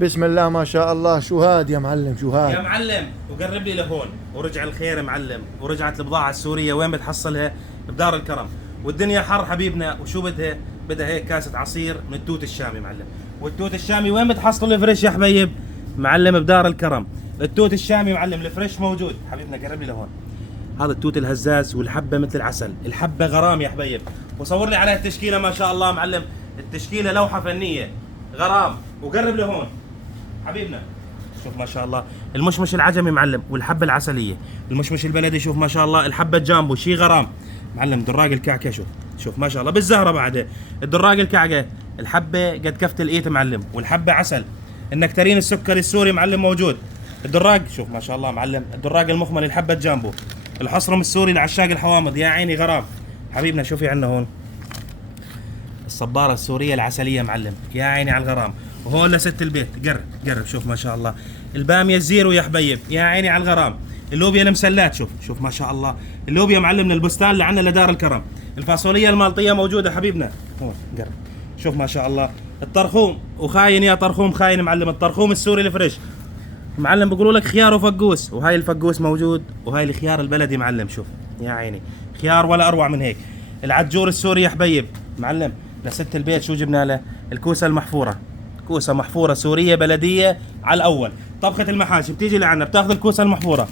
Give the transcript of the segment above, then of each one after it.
بسم الله ما شاء الله. شو هاد يا معلم؟ شو هاد يا معلم؟ وقرب لي لهون ورجع الخير يا معلم، ورجعت البضاعة السورية. وين بتحصلها؟ بدار الكرم. والدنيا حر حبيبنا، وشو بدها؟ بدها هيك كاسة عصير من التوت الشامي معلم. والتوت الشامي وين بتحصلوا الفريش يا حبيب؟ معلم بدار الكرم. التوت الشامي معلم الفريش موجود. حبيبنا قرب لي لهون. هذا التوت الهزاز والحبة مثل العسل، الحبة غرام يا حبيب. وصور لي عليها التشكيلة ما شاء الله معلم، التشكيلة لوحة فنية غرام. وقرب لهون حبيبنا، شوف ما شاء الله المشمش العجمي معلم، والحبه العسليه. المشمش البلدي شوف ما شاء الله، الحبه الجامبو شي غرام معلم. دراج الكعكه شوف ما شاء الله بالزهره بعده. الدراج الكعكه الحبه قد كفت الايد معلم، والحبه عسل. النكترين السكري السوري معلم موجود. الدراج شوف ما شاء الله معلم، الدراج المخمل الحبه الجامبو. الحصرم السوري لعشاق الحوامض يا عيني غرام. حبيبنا شوفي عندنا هون الصباره السوريه العسليه معلم، يا عيني على الغرام. وهون لست البيت، قرب شوف ما شاء الله. الباميه الزيرو يا حبيب، يا عيني على الغرام. اللوبيا المسلات شوف ما شاء الله. اللوبيا معلم من البستان اللي عندنا لدار الكرم. الفاصوليه المالطيه موجوده حبيبنا. هون قرب شوف ما شاء الله. الطرخوم وخاين يا طرخوم خاين معلم، الطرخوم السوري الفريش معلم. بيقولوا لك خيار وفقوس، وهاي الفقوس موجود، وهاي الخيار البلدي معلم. شوف يا عيني خيار ولا اروع من هيك. العجور السوري يا حبيب معلم. لست البيت شو جبنا له؟ الكوسه المحفوره، كوسه محفوره سوريه بلديه على الاول. طبخه المحاشي بتيجي لعنا بتاخذ الكوسه المحفوره،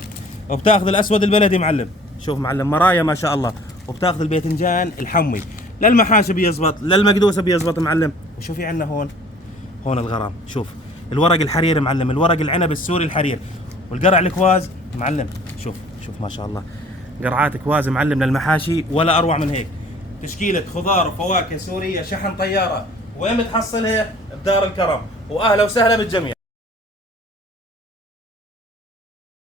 وبتاخذ الاسود البلدي معلم. شوف معلم مرايا ما شاء الله. وبتاخذ الباذنجان الحموي. للمحاشي بيزبط، للمقدوسه بيزبط معلم. وشوفي عندنا هون الغرام. شوف الورق الحرير معلم، الورق العنب السوري الحرير. والقرع الكواز معلم. شوف ما شاء الله، قرعات كواز معلم للمحاشي ولا اروع من هيك. تشكيلة خضار وفواكه سورية شحن طيارة. وين بتحصلها؟ بدار الكرم. واهلا وسهلا بالجميع.